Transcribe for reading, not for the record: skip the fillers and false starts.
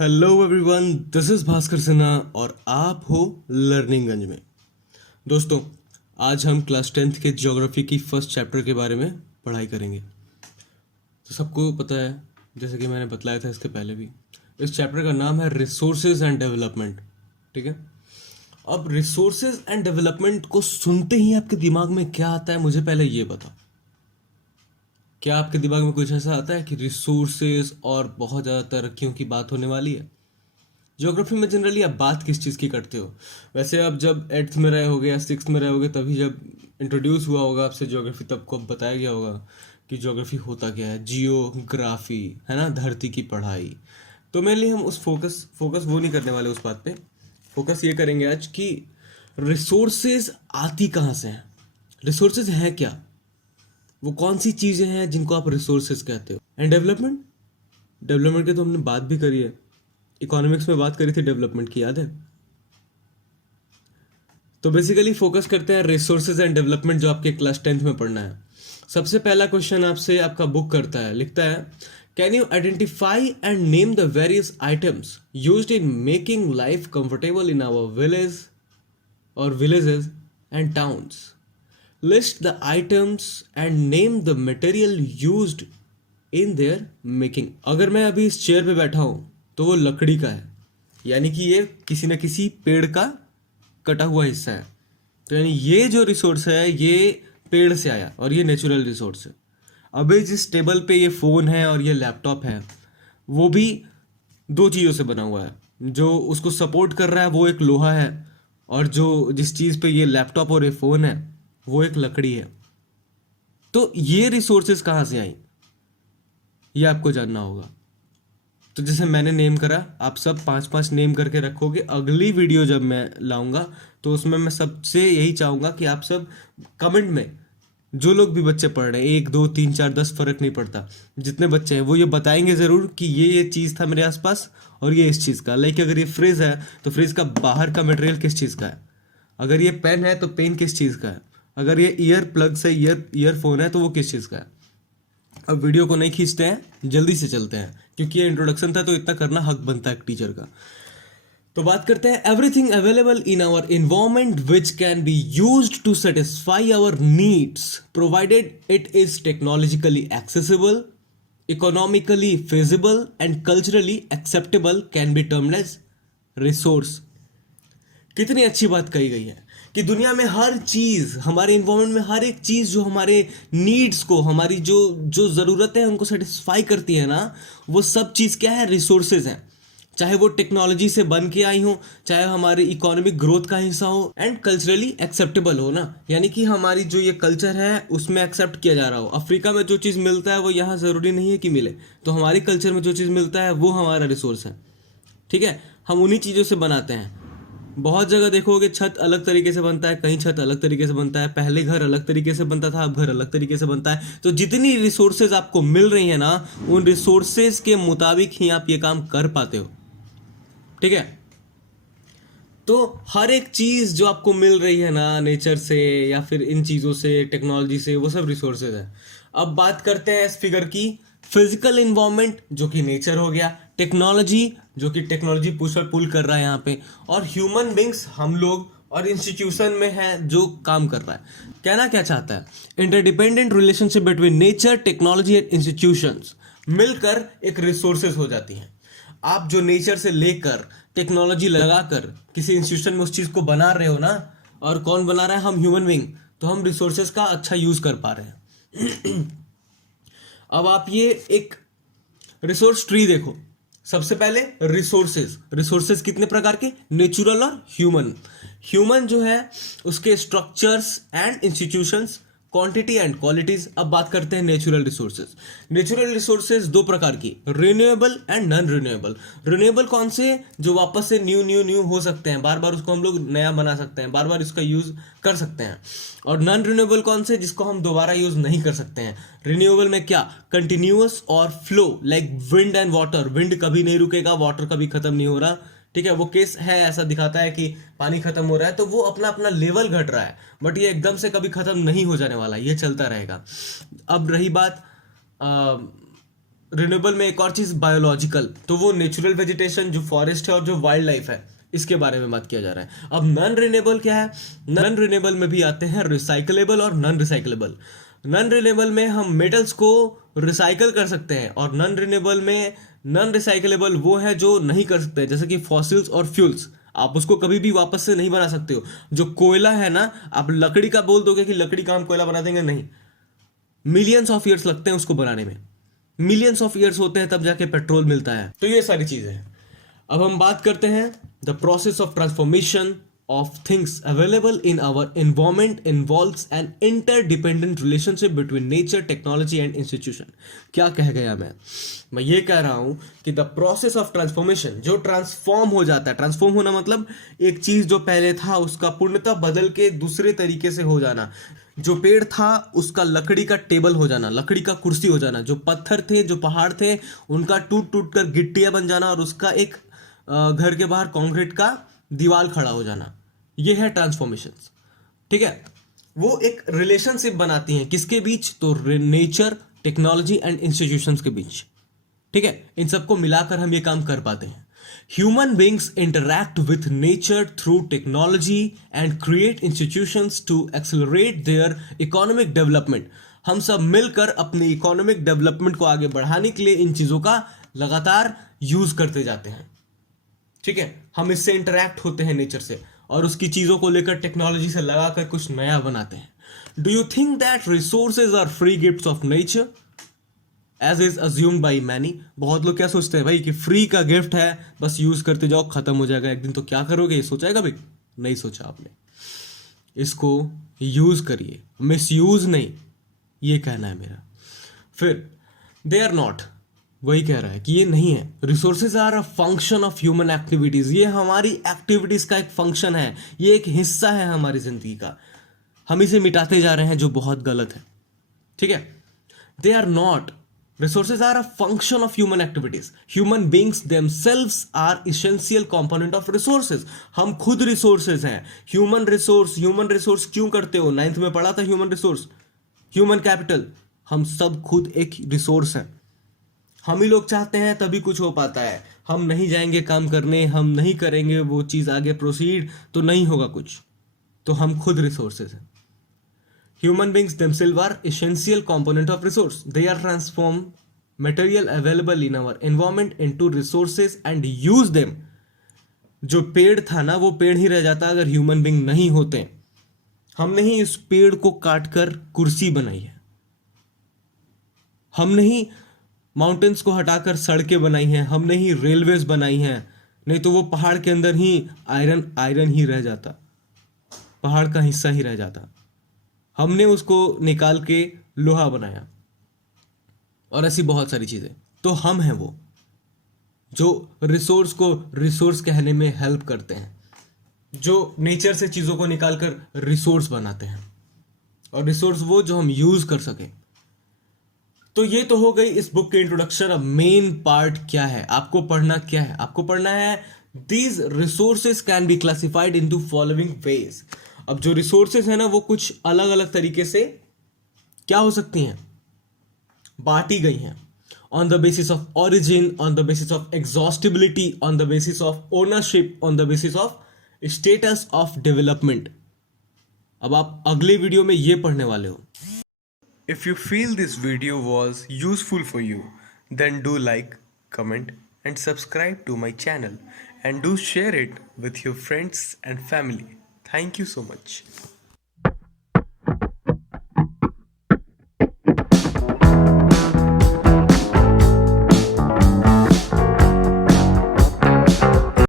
Hello everyone, this is Bhaskar Sinha और आप हो लर्निंगगंज में। दोस्तों, आज हम क्लास 10th के ज्योग्राफी की फर्स्ट चैप्टर के बारे में पढ़ाई करेंगे। तो सबको पता है, जैसे कि मैंने बतलाया था इसके पहले भी, इस चैप्टर का नाम है रिसोर्सेज एंड डेवलपमेंट। ठीक है। अब रिसोर्सेज एंड डेवलपमेंट को सुनते ही आपके दिमाग में क्या आता है, मुझे पहले ये बताओ। क्या आपके दिमाग में कुछ ऐसा आता है कि रिसोर्सेज और बहुत ज़्यादा तरक्कियों की बात होने वाली है? ज्योग्राफी में जनरली आप बात किस चीज़ की करते हो? वैसे आप जब 8th में रहे होगे या 6th में रहे होगे, तभी जब इंट्रोड्यूस हुआ होगा आपसे ज्योग्राफी, तब को बताया गया होगा कि ज्योग्राफी होता क्या है। जियोग्राफी है ना, धरती की पढ़ाई। तो मेनली हम उस फोकस वो नहीं करने वाले उस बात पे। फोकस ये करेंगे आज कि रिसोर्सेज आती कहाँ से हैं, रिसोर्सेज है क्या, वो कौन सी चीज़ें हैं जिनको आप रिसोर्सेज कहते हो। एंड डेवलपमेंट, डेवलपमेंट की तो हमने बात भी करी है, इकोनॉमिक्स में बात करी थी डेवलपमेंट की, याद है? तो बेसिकली फोकस करते हैं रिसोर्सेज एंड डेवलपमेंट, जो आपके क्लास 10th में पढ़ना है। सबसे पहला क्वेश्चन आपसे आपका बुक करता है, लिखता है, can you identify and name the various items used in making life comfortable in our village और villages and towns. List the items and name the material used in their making. अगर मैं अभी इस chair पे बैठा हूं तो वो लकड़ी का है, यानी कि ये किसी न किसी पेड़ का कटा हुआ हिस्सा है। तो यानी ये जो रिसोर्स है ये पेड़ से आया और ये नेचुरल रिसोर्स है। अभी जिस टेबल पे ये फ़ोन है और ये लैपटॉप है, वो भी दो चीज़ों से बना हुआ है। जो उसको सपोर्ट कर रहा है वो एक लोहा है, और जो जिस चीज़ पे ये लैपटॉप और ये फ़ोन है वो एक लकड़ी है। तो ये रिसोर्सेज कहाँ से आई, ये आपको जानना होगा। तो जैसे मैंने नेम करा, आप सब 5-5 नेम करके रखोगे। अगली वीडियो जब मैं लाऊंगा तो उसमें मैं सबसे यही चाहूँगा कि आप सब कमेंट में, जो लोग भी बच्चे पढ़ रहे हैं, 1 2 3 4 10 फर्क नहीं पड़ता, जितने बच्चे हैं वो ये बताएंगे ज़रूर कि ये चीज़ था मेरे आसपास और ये इस चीज़ का। लाइक अगर ये फ्रिज है तो फ्रिज का बाहर का मटेरियल किस चीज़ का है, अगर ये पेन है तो पेन किस चीज़ का है, अगर ये ईयर प्लग से ईयरफोन है तो वो किस चीज़ का है। अब वीडियो को नहीं खींचते हैं, जल्दी से चलते हैं, क्योंकि ये इंट्रोडक्शन था तो इतना करना हक बनता है एक टीचर का। तो बात करते हैं, everything available in our environment which can be used to satisfy our needs provided it is technologically accessible, economically feasible and culturally acceptable can be termed as resource. कितनी अच्छी बात कही गई है कि दुनिया में हर चीज़, हमारे इन्वायरमेंट में हर एक चीज़ जो हमारे नीड्स को, हमारी जो जो ज़रूरतें हैं उनको सेटिस्फाई करती है ना, वो सब चीज़ क्या है, रिसोर्सेज हैं। चाहे वो टेक्नोलॉजी से बन के आई हो, चाहे हमारे इकोनॉमिक ग्रोथ का हिस्सा हो, एंड कल्चरली एक्सेप्टेबल हो ना, यानी कि हमारी जो ये कल्चर है उसमें एक्सेप्ट किया जा रहा हो। अफ्रीका में जो चीज़ मिलता है वो यहाँ ज़रूरी नहीं है कि मिले, तो हमारी कल्चर में जो चीज़ मिलता है वो हमारा रिसोर्स है। ठीक है, हम उन्हीं चीज़ों से बनाते हैं। बहुत जगह देखोगे छत अलग तरीके से बनता है, कहीं छत अलग तरीके से बनता है, पहले घर अलग तरीके से बनता था, अब घर अलग तरीके से बनता है। तो जितनी रिसोर्सेज आपको मिल रही है ना, उन रिसोर्सेज के मुताबिक ही आप ये काम कर पाते हो। ठीक है, तो हर एक चीज़ जो आपको मिल रही है ना, नेचर से या फिर इन चीज़ों से, टेक्नोलॉजी से, वो सब रिसोर्सेज है। अब बात करते हैं इस फिगर की, फिजिकल इन्वायरमेंट जो कि नेचर हो गया, टेक्नोलॉजी जो कि टेक्नोलॉजी पुश और पुल कर रहा है यहाँ पे, और ह्यूमन बींग्स हम लोग, और इंस्टीट्यूशन में है जो काम कर रहा है। कहना क्या चाहता है, interdependent relationship between nature, technology and institutions मिलकर एक रिसोर्सेज हो जाती हैं। आप जो नेचर से लेकर टेक्नोलॉजी लगाकर किसी इंस्टीट्यूशन में उस चीज़ को बना रहे हो ना, और कौन बना रहा है, हम ह्यूमन बींग, तो हम रिसोर्सेज का अच्छा यूज़ कर पा रहे हैं। अब आप ये एक रिसोर्स ट्री देखो। सबसे पहले रिसोर्सेज कितने प्रकार के, नेचुरल और ह्यूमन। ह्यूमन जो है उसके structures and institutions, quantity and qualities. अब बात करते हैं नेचुरल रिसोर्सेज। नेचुरल रिसोर्सेज दो प्रकार की, renewable and non renewable. Renewable कौन से, जो वापस से न्यू हो सकते हैं, बार बार उसको हम लोग नया बना सकते हैं, बार बार इसका यूज कर सकते हैं। और नॉन रिन्यूएबल कौन से, जिसको हम दोबारा यूज नहीं कर सकते हैं। रिन्यूएबल में क्या, कंटिन्यूअस और flow, like wind and water. Wind कभी नहीं रुकेगा, वाटर कभी खत्म नहीं हो रहा। ठीक है, वो केस है, ऐसा दिखाता है कि पानी खत्म हो रहा है तो वो अपना अपना लेवल घट रहा है, बट ये एकदम से कभी खत्म नहीं हो जाने वाला, ये चलता रहेगा। अब रही बात रिन्यूएबल में एक और चीज बायोलॉजिकल, तो वो नेचुरल वेजिटेशन जो फॉरेस्ट है और जो वाइल्ड लाइफ है, इसके बारे में बात किया जा रहा है। अब नॉन रिन्यूएबल क्या है? नॉन रिन्यूएबल में भी आते हैं रिसाइकलेबल और नॉन रिसाइकलेबल। नॉन रिन्यूएबल में हम मेटल्स को रिसाइकल कर सकते हैं, और नॉन रिन्यूएबल में नॉन रिसाइकलेबल वो है जो नहीं कर सकते, जैसे कि फॉसिल्स और फ्यूल्स। आप उसको कभी भी वापस से नहीं बना सकते हो। जो कोयला है ना, आप लकड़ी का बोल दोगे कि लकड़ी का हम कोयला बना देंगे, नहीं, मिलियंस ऑफ ईयर्स लगते हैं उसको बनाने में। मिलियंस ऑफ ईयर्स होते हैं तब जाके पेट्रोल मिलता है। तो ये सारी चीजें हैं। अब हम बात करते हैं the process of transformation of things available in our environment involves an interdependent relationship between nature, technology and institution. क्या कह गया मैं ये कह रहा हूं कि द प्रोसेस ऑफ ट्रांसफॉर्मेशन, जो ट्रांसफॉर्म हो जाता है, ट्रांसफॉर्म होना मतलब एक चीज जो पहले था उसका पूर्णतः बदल के दूसरे तरीके से हो जाना। जो पेड़ था उसका लकड़ी का टेबल हो जाना, लकड़ी का कुर्सी हो जाना। जो पत्थर थे, जो पहाड़ थे, उनका टूट टूट कर गिट्टियां बन जाना, और उसका एक घर के बाहर कंक्रीट का दीवार खड़ा हो जाना। ये है ट्रांसफॉर्मेशन। ठीक है, वो एक रिलेशनशिप बनाती हैं किसके बीच? तो नेचर, टेक्नोलॉजी एंड इंस्टीट्यूशंस के बीच। ठीक है, इन सबको मिलाकर हम ये काम कर पाते हैं। Human beings interact with nature through technology and create institutions to accelerate their economic development. हम सब मिलकर अपने इकोनॉमिक डेवलपमेंट को आगे बढ़ाने के लिए इन चीजों का लगातार यूज करते जाते हैं। ठीक है, हम इससे इंटरैक्ट होते हैं नेचर से, और उसकी चीजों को लेकर टेक्नोलॉजी से लगाकर कुछ नया बनाते हैं। Do you think that resources are free gifts of nature as is assumed by many? बहुत लोग क्या सोचते हैं भाई कि फ्री का गिफ्ट है, बस यूज करते जाओ, खत्म हो जाएगा एक दिन, तो क्या करोगे? ये सोचा है कभी? नहीं सोचा आपने। इसको यूज करिए, मिस यूज नहीं, ये कहना है मेरा। फिर दे आर नॉट, वही कह रहा है कि ये नहीं है। Resources are a function of human activities, ये हमारी एक्टिविटीज का एक फंक्शन है, ये एक हिस्सा है हमारी जिंदगी का। हम इसे मिटाते जा रहे हैं, जो बहुत गलत है। ठीक है, they are not, resources are a function of human activities. Human beings themselves are essential component of resources. हम खुद resources हैं। human resource क्यों करते हो? 9th में पढ़ा था human resource, human capital। हम सब खुद एक resource हैं। हम ही लोग चाहते हैं तभी कुछ हो पाता है। हम नहीं जाएंगे काम करने, हम नहीं करेंगे वो चीज़ आगे प्रोसीड, तो नहीं होगा कुछ। तो हम खुद resources हैं। Human beings themselves are essential component of resource. They are transform material available in our environment into resources and use them. जो पेड़ था ना, वो पेड़ ही रह जाता अगर ह्यूमन बींग नहीं होते। हमने ही इस पेड़ को काटकर कुर्सी बनाई है, हमने ही माउंटेन्स को हटाकर सड़कें बनाई हैं, हमने ही रेलवेज बनाई हैं। नहीं तो वो पहाड़ के अंदर ही आयरन ही रह जाता, पहाड़ का हिस्सा ही रह जाता। हमने उसको निकाल के लोहा बनाया, और ऐसी बहुत सारी चीजें। तो हम हैं वो जो रिसोर्स को रिसोर्स कहने में हेल्प करते हैं, जो नेचर से चीजों को निकालकर रिसोर्स बनाते हैं, और रिसोर्स वो जो हम यूज कर सके। तो ये तो हो गई इस बुक के इंट्रोडक्शन। अब मेन पार्ट क्या है, आपको पढ़ना क्या है? आपको पढ़ना है these resources can be classified into following veg. अब जो रिसोर्सेज है ना, वो कुछ अलग अलग तरीके से क्या हो सकती हैं, बांटी गई हैं। On the basis of origin, on the basis of exhaustibility, on the basis of ownership, on the basis of status of development. अब आप अगले वीडियो में ये पढ़ने वाले हो। If you feel this video was useful for you, then do like, comment and subscribe to my channel, and do share it with your friends and family. Thank you so much.